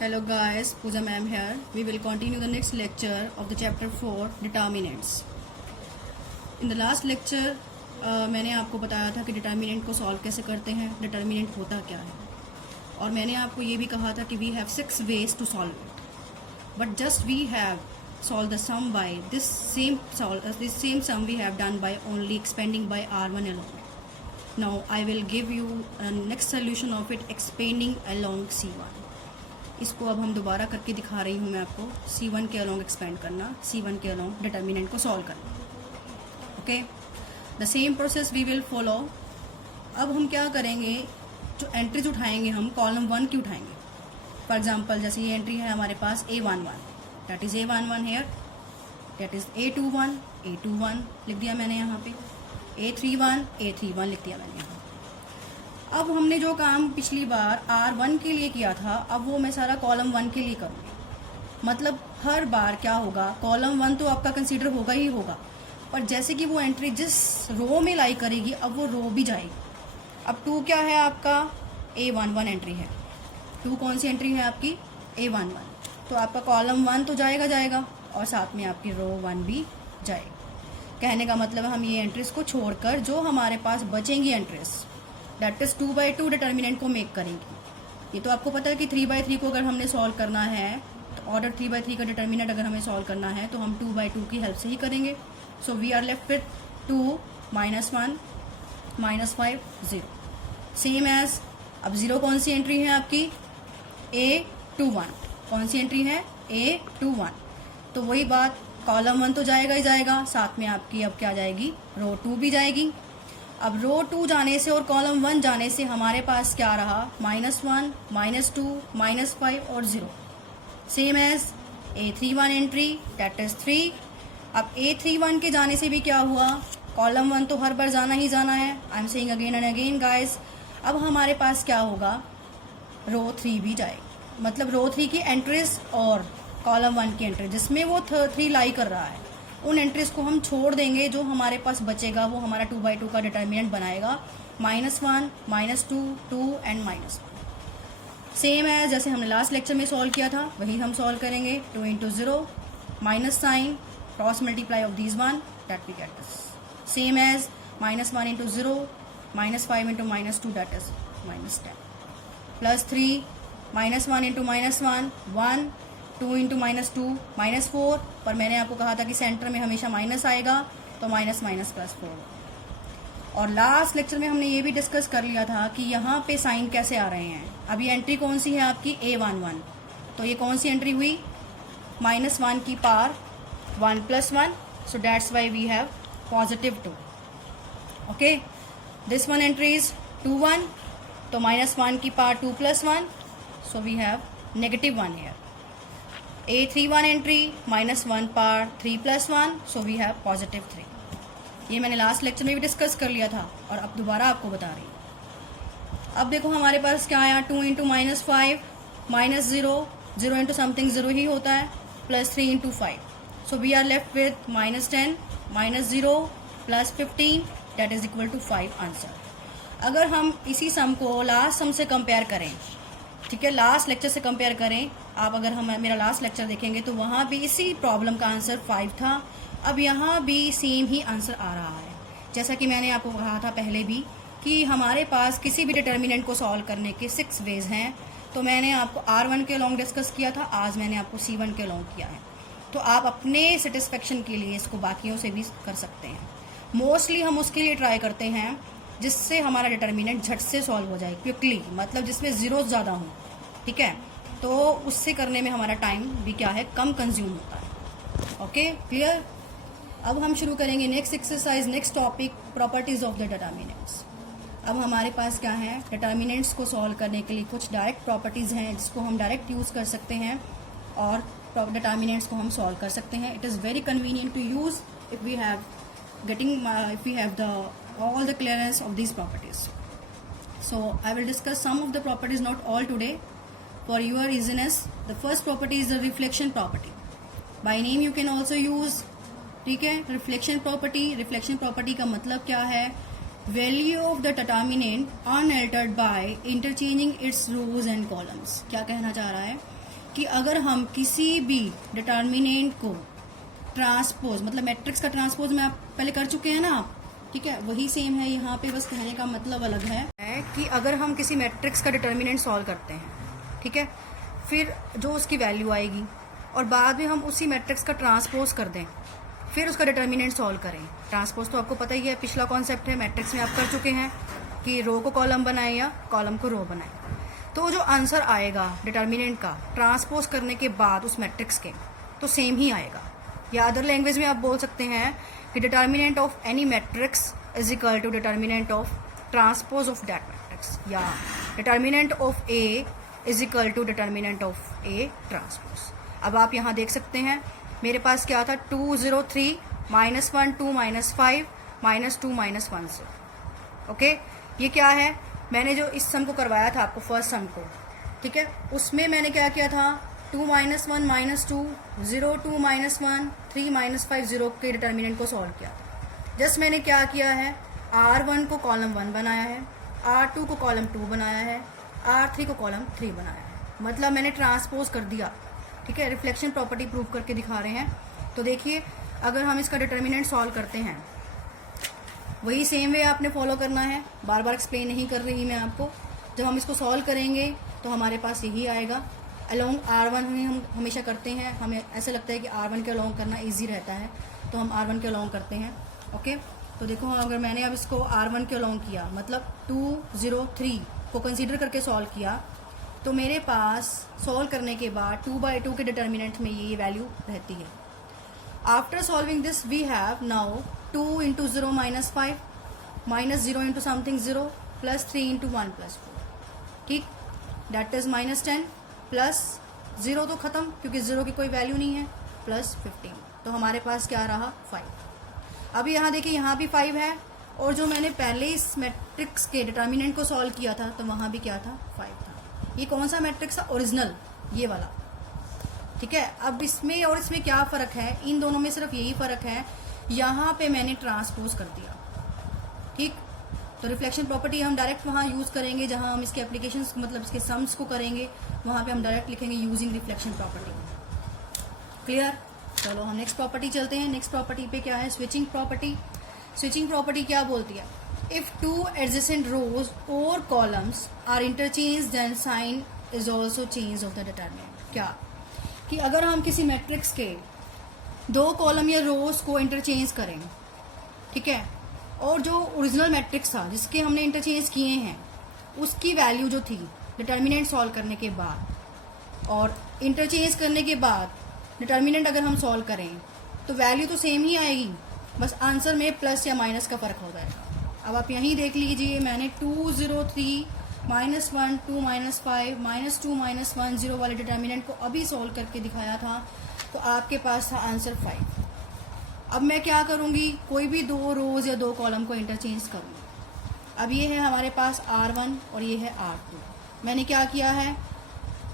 Hello guys, Pooja ma'am here. We will continue the next lecture of the chapter 4 determinants. In the last lecture मैंने आपको बताया था कि determinant को solve कैसे करते हैं, डिटर्मिनेंट होता क्या है, और मैंने आपको ये भी कहा था कि we have 6 ways to solve it, but just we have solved the sum by this same sum we have done by only expanding by r1 alone. Now I will give you a next solution of it expanding along c1. इसको अब हम दोबारा करके दिखा रही हूँ मैं आपको, c1 के अलोंग एक्सपेंड करना, c1 के अलोंग डिटर्मिनेंट को सॉल्व करना. Okay, the same process we will follow. अब हम क्या करेंगे, जो एंट्रीज उठाएंगे हम कॉलम 1 की उठाएंगे. फॉर एग्जांपल जैसे ये एंट्री है हमारे पास A11, that is A11 here, that is A21 लिख दिया मैंने यहाँ पे, A31 लिख दिया मैंने यहाँ. अब हमने जो काम पिछली बार R1 के लिए किया था, अब वो मैं सारा कॉलम 1 के लिए करूँगी. मतलब हर बार क्या होगा, कॉलम 1 तो आपका कंसीडर होगा ही होगा, पर जैसे कि वो एंट्री जिस रो में लाई करेगी अब वो रो भी जाएगी. अब 2 क्या है आपका, A11 एंट्री है. 2 कौन सी एंट्री है आपकी, A11. तो आपका कॉलम 1 तो जाएगा और साथ में आपकी रो 1 भी जाएगी. कहने का मतलब हम ये एंट्रीज को छोड़कर जो हमारे पास बचेंगी एंट्रीज, दैट इज 2/2 डिटर्मिनेंट को मेक करेंगे. ये तो आपको पता है कि 3/3 को अगर हमने सॉल्व करना है, तो ऑर्डर 3/3 का डिटर्मिनेंट अगर हमें सॉल्व करना है तो हम 2/2 की हेल्प से ही करेंगे. So we are left with 2 -1 -5 0. Same as अब 0 कौन सी एंट्री है आपकी, A21. कौन सी एंट्री है, A21. तो वही बात, कॉलम 1 तो जाएगा ही जाएगा, साथ में आपकी अब क्या जाएगी, रो 2 भी जाएगी. अब रो 2 जाने से और कॉलम 1 जाने से हमारे पास क्या रहा, -1 -2 -5 और 0. Same as A31 entry, that is 3. अब A31 के जाने से भी क्या हुआ, कॉलम 1 तो हर बार जाना ही जाना है. I am saying again and again guys. अब हमारे पास क्या होगा, रो 3 भी जाएगी. मतलब रो 3 की एंट्रीज और कॉलम 1 की एंट्री जिसमें वो 3 लाई कर रहा है, उन एंट्रीज को हम छोड़ देंगे. जो हमारे पास बचेगा वो हमारा 2/2 का डिटर्मिनेंट बनाएगा, -1 -2 2 एंड -1. सेम है जैसे हमने लास्ट लेक्चर में सॉल्व किया था, वही हम सॉल्व करेंगे. 2 × 0 minus sign, cross multiply of these one, that we get this. Same as -1 × 0 -5 × -2, that is -10. +3 -1 × -1 1 2 × -2 -4. पर मैंने आपको कहा था कि सेंटर में हमेशा माइनस आएगा, तो -+4. और लास्ट लेक्चर में हमने ये भी डिस्कस कर लिया था कि यहाँ पे साइन कैसे आ रहे हैं. अब ये एंट्री कौन सी है आपकी, A11. तो ये कौन सी एंट्री हुई, -1 की power 1 + 1. So that's why we have +2. Okay, this one entry is 2 1, तो -1 की power 2 + 1. So we have -1 here. A31 entry -1 power 3 + 1, so we have +3. ये मैंने लास्ट लेक्चर में भी डिस्कस कर लिया था और अब दोबारा आपको बता रही हूँ. अब देखो हमारे पास क्या आया, 2 × -5 -0 0 × समथिंग 0 ही होता है, +3 × 5. So we are left with -10 -0 +15, that is equal to 5 answer. अगर हम इसी सम को लास्ट सम से कंपेयर करें, ठीक है, लास्ट लेक्चर से कंपेयर करें, आप अगर हम मेरा लास्ट लेक्चर देखेंगे तो वहाँ भी इसी प्रॉब्लम का आंसर 5 था. अब यहाँ भी सेम ही आंसर आ रहा है. जैसा कि मैंने आपको कहा था पहले भी कि हमारे पास किसी भी डिटर्मिनेंट को सॉल्व करने के 6 वेज हैं. तो मैंने आपको R1 के लॉन्ग डिस्कस किया था, आज मैंने आपको C1 के लॉन्ग किया है. तो आप अपने सेटिस्फेक्शन के लिए इसको बाकियों से भी कर सकते हैं. मोस्टली हम उसके लिए ट्राई करते हैं जिससे हमारा डिटर्मिनेंट झट से सॉल्व हो जाए क्विकली, मतलब जिसमें जीरोज ज़्यादा हों. ठीक है, तो उससे करने में हमारा टाइम भी क्या है, कम कंज्यूम होता है. Okay, clear. अब हम शुरू करेंगे next exercise, next topic, properties of the determinants. अब हमारे पास क्या है, डिटर्मिनेंट्स को सॉल्व करने के लिए कुछ डायरेक्ट प्रॉपर्टीज हैं जिसको हम डायरेक्ट यूज़ कर सकते हैं और डिटर्मिनेंट्स को हम सॉल्व कर सकते हैं. It is very convenient to use if we have all the clearance of these properties. So I will discuss some of the properties, not all today, for your easiness. The first property is the reflection property. By name you can also use, ठीक है, reflection property. Reflection property का मतलब क्या है, value of the determinant unaltered by interchanging its rows and columns. क्या कहना चाह रहा है कि अगर हम किसी भी डिटर्मिनेंट को ट्रांसपोज, मतलब मैट्रिक्स का ट्रांसपोज में आप पहले कर चुके हैं ना आप, ठीक है, वही सेम है यहाँ पे, बस कहने का मतलब अलग है कि अगर हम किसी मैट्रिक्स का डिटर्मिनेंट सॉल्व करते हैं, ठीक है, फिर जो उसकी वैल्यू आएगी और बाद में हम उसी मैट्रिक्स का ट्रांसपोज कर दें, फिर उसका डिटर्मिनेंट सॉल्व करें। ट्रांसपोज तो आपको पता ही है, पिछला कॉन्सेप्ट है, मैट्रिक्स में आप कर चुके हैं कि रो को कॉलम बनाए या कॉलम को रो बनाए। तो जो आंसर आएगा डिटर्मिनेंट का ट्रांसपोज करने के बाद उस मैट्रिक्स के, तो सेम ही आएगा। या अदर लैंग्वेज में आप बोल सकते हैं कि determinant of any matrix is equal to determinant of transpose of that matrix, या determinant of A is equal to determinant of A transpose. अब आप यहाँ देख सकते हैं मेरे पास क्या था, 2 0 3 -1 2 -5 -2 -1 से, ओके। ये क्या है, मैंने जो इस सम को करवाया था आपको, फर्स्ट सम को, ठीक है, उसमें मैंने क्या किया था, 2 -1 -2 0 2 -1 3 -5 0 के डिटर्मिनेंट को सॉल्व किया था। जस्ट मैंने क्या किया है, R1 को कॉलम 1 बनाया है, R2 को कॉलम 2 बनाया है, R3 को कॉलम 3 बनाया है, मतलब मैंने ट्रांसपोज कर दिया, ठीक है। रिफ्लेक्शन प्रॉपर्टी प्रूव करके दिखा रहे हैं। तो देखिए, अगर हम इसका डिटर्मिनेंट सॉल्व करते हैं, वही सेम वे आपने फॉलो करना है, बार बार एक्सप्लेन नहीं कर रही मैं आपको। जब हम इसको सॉल्व करेंगे तो हमारे पास यही आएगा। अलोंग R1 ही हम हमेशा करते हैं, हमें ऐसा लगता है कि R1 के अलोंग करना इजी रहता है, तो हम R1 के अलोंग करते हैं, ओके। तो देखो, अगर मैंने अब इसको R1 के अलोंग किया, मतलब 2 0 3 को कंसीडर करके सॉल्व किया, तो मेरे पास सॉल्व करने के बाद 2/2 के डिटर्मिनेंट में ये वैल्यू रहती है। After solving this we have now 2 × 0 -5 -0 × something 0 +3 × 1 + 4, ठीक, दैट इज -10 प्लस 0 तो खत्म क्योंकि 0 की कोई वैल्यू नहीं है, +15, तो हमारे पास क्या रहा, 5। अब यहाँ देखिए, यहाँ भी 5 है, और जो मैंने पहले इस मैट्रिक्स के डिटर्मिनेंट को सॉल्व किया था, तो वहाँ भी क्या था, 5 था। ये कौन सा मैट्रिक्स था, ओरिजिनल, ये वाला, ठीक है। अब इसमें और इसमें क्या फ़र्क है, इन दोनों में सिर्फ यही फ़र्क है, यहाँ पे मैंने ट्रांसपोज कर दिया, ठीक। तो रिफ्लेक्शन प्रॉपर्टी हम डायरेक्ट वहाँ यूज़ करेंगे, जहाँ हम इसके एप्लीकेशंस, मतलब इसके सम्स को करेंगे, वहाँ पे हम डायरेक्ट लिखेंगे यूजिंग रिफ्लेक्शन प्रॉपर्टी। क्लियर। चलो हम नेक्स्ट प्रॉपर्टी चलते हैं। नेक्स्ट प्रॉपर्टी पे क्या है, स्विचिंग प्रॉपर्टी। स्विचिंग प्रॉपर्टी क्या बोलती है, if 2 adjacent rows or columns are interchanged then sign is also change of the determinant। क्या कि अगर हम किसी मैट्रिक्स के 2 कॉलम या रोज को इंटरचेंज करें, ठीक है, और जो ओरिजिनल मैट्रिक्स था जिसके हमने इंटरचेंज किए हैं, उसकी वैल्यू जो थी डिटर्मिनेंट सॉल्व करने के बाद, और इंटरचेंज करने के बाद डिटर्मिनेंट अगर हम सॉल्व करें तो वैल्यू तो सेम ही आएगी, बस आंसर में प्लस या माइनस का फर्क हो जाएगा। अब आप यहीं देख लीजिए, मैंने 2 0 3 -1 2 -5 -2 -1 0 वाले डिटर्मिनेंट को अभी सॉल्व करके दिखाया था, तो आपके पास था आंसर 5। अब मैं क्या करूँगी, कोई भी 2 रोज या 2 कॉलम को इंटरचेंज करूँगी। अब ये है हमारे पास R1 और ये है R2। मैंने क्या किया है,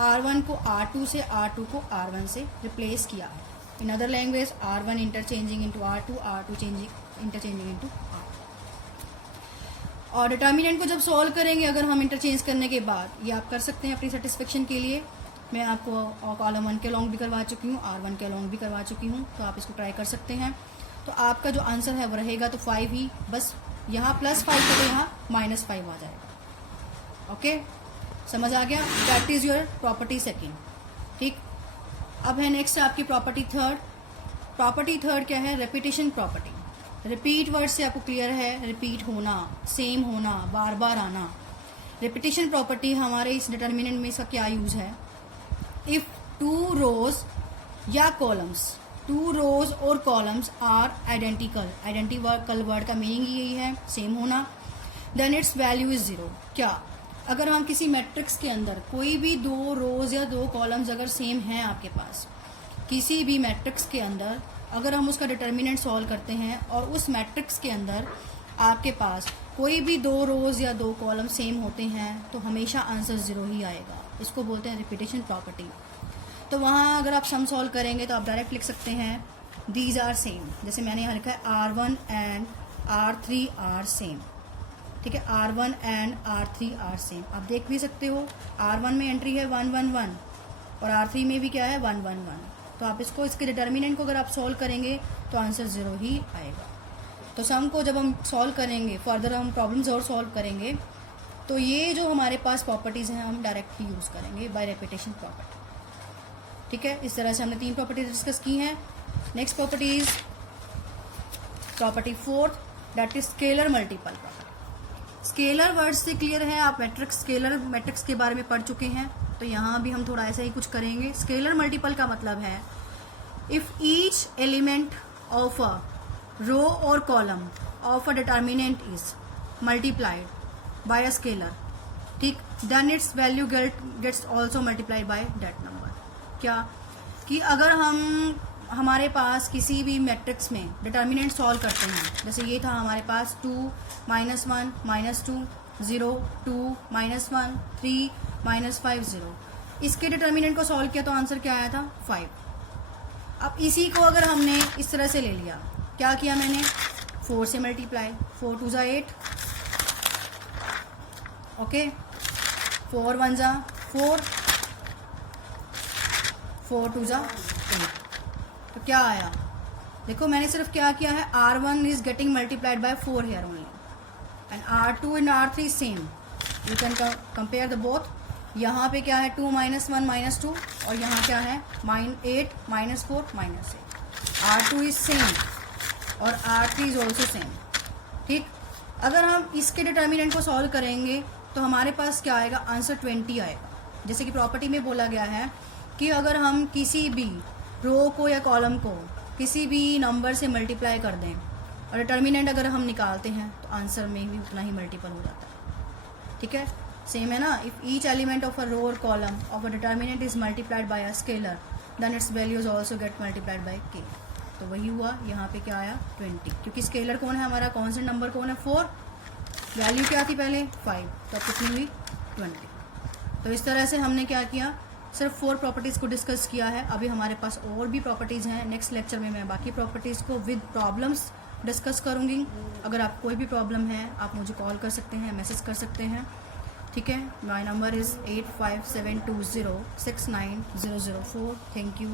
R1 को R2 से, R2 को R1 से रिप्लेस किया है। In other language, R1 interchanging into R2, R2 interchanging into R। और डिटर्मिनेंट को जब सॉल्व करेंगे, अगर हम इंटरचेंज करने के बाद, ये आप कर सकते हैं अपनी सेटिस्फेक्शन के लिए। मैं आपको कॉलम 1 के लॉन्ग भी करवा चुकी हूँ, R1 के लॉन्ग भी करवा चुकी हूँ, तो आप इसको ट्राई कर सकते हैं। तो आपका जो आंसर है वो रहेगा तो 5 ही, बस यहाँ +5 है तो यहाँ -5 आ जाएगा। ओके, समझ आ गया। That is your property second, ठीक। अब है नेक्स्ट आपकी प्रॉपर्टी थर्ड। प्रॉपर्टी थर्ड क्या है, रेपिटेशन प्रॉपर्टी। रिपीट वर्ड से आपको क्लियर है, रिपीट होना, सेम होना, बार बार आना। रेपिटेशन प्रॉपर्टी हमारे इस डिटर्मिनेंट में इसका क्या यूज है, इफ 2 रोज या कॉलम्स, 2 रोज और columns are identical, identical word का मीनिंग यही है, सेम होना, देन इट्स वैल्यू इज 0। क्या, अगर हम किसी मैट्रिक्स के अंदर कोई भी 2 रोज या 2 कॉलम्स अगर सेम हैं आपके पास, किसी भी मैट्रिक्स के अंदर अगर हम उसका डिटर्मिनेंट सॉल्व करते हैं और उस मैट्रिक्स के अंदर आपके पास कोई भी 2 रोज या 2 कॉलम सेम होते हैं, तो हमेशा आंसर 0 ही आएगा। इसको बोलते हैं रिपीटेशन प्रॉपर्टी। तो वहाँ अगर आप सम सॉल्व करेंगे तो आप डायरेक्ट लिख सकते हैं दीज आर सेम, जैसे मैंने यहाँ लिखा है R1 and R3 are same, ठीक है, R1 and R3 are same. आप देख भी सकते हो, R1 में एंट्री है 1 1 1, और R3 में भी क्या है 1 1 1। तो आप इसको, इसके डिटर्मिनेंट को अगर आप सॉल्व करेंगे तो आंसर 0 ही आएगा। तो सम को जब हम सॉल्व करेंगे, फर्दर हम प्रॉब्लम्स और सॉल्व करेंगे, तो ये जो हमारे पास प्रॉपर्टीज़ हैं हम डायरेक्टली यूज़ करेंगे बाय रेपिटेशन प्रॉपर्टी। ठीक है, इस तरह से हमने 3 प्रॉपर्टीज डिस्कस की हैं। Next properties, property 4th, that is scalar multiple property. Scalar word से क्लियर है, आप मैट्रिक्स, स्केलर मैट्रिक्स के बारे में पढ़ चुके हैं, तो यहाँ भी हम थोड़ा ऐसा ही कुछ करेंगे। स्केलर मल्टीपल का मतलब है if each element of a row और column of a determinant is multiplied by a scalar, ठीक, then its value gets also multiplied by that number. क्या कि अगर हम, हमारे पास किसी भी मैट्रिक्स में डिटर्मिनेंट सॉल्व करते हैं, जैसे ये था हमारे पास 2 -1 -2 0 2 -1 3 -5 0, इसके डिटर्मिनेंट को सॉल्व किया तो आंसर क्या आया था 5। अब इसी को अगर हमने इस तरह से ले लिया, क्या किया मैंने, 4 से मल्टीप्लाई, 4 2 ज़ा 8, ओके, 4 1 ज़ा 4, 4 2 ज़ा 8। तो क्या आया, देखो मैंने सिर्फ क्या किया है, R1 is getting multiplied by 4 here only and R2 and R3 same, you can compare the both. यहाँ पे क्या है 2 -1 -2 और यहाँ क्या है -8 -4 -8। R2 इज सेम और R3 इज ऑल्सो सेम, ठीक। अगर हम इसके डिटर्मिनेंट को सॉल्व करेंगे तो हमारे पास क्या आएगा, आंसर 20 आएगा। जैसे कि प्रॉपर्टी में बोला गया है कि अगर हम किसी भी रो को या कॉलम को किसी भी नंबर से मल्टीप्लाई कर दें और डिटर्मिनेंट अगर हम निकालते हैं तो आंसर में भी उतना ही मल्टीपल हो जाता है, ठीक है, सेम है ना। If each element of a row और column of a determinant is multiplied by a scalar then its values also get multiplied by k. तो वही हुआ, यहाँ पे क्या आया 20, क्योंकि स्केलर कौन है हमारा, कॉन्स्टेंट नंबर कौन है 4, वैल्यू क्या थी पहले 5, तो अब कितनी हुई 20। तो इस तरह से हमने क्या किया, सिर्फ 4 प्रॉपर्टीज़ को डिस्कस किया है। अभी हमारे पास और भी प्रॉपर्टीज़ हैं, नेक्स्ट लेक्चर में मैं बाकी प्रॉपर्टीज़ को विद प्रॉब्लम्स डिस्कस करूँगी। अगर आप कोई भी प्रॉब्लम है आप मुझे कॉल कर सकते हैं, मैसेज कर सकते हैं, ठीक है। My number is 8572069004। Thank you.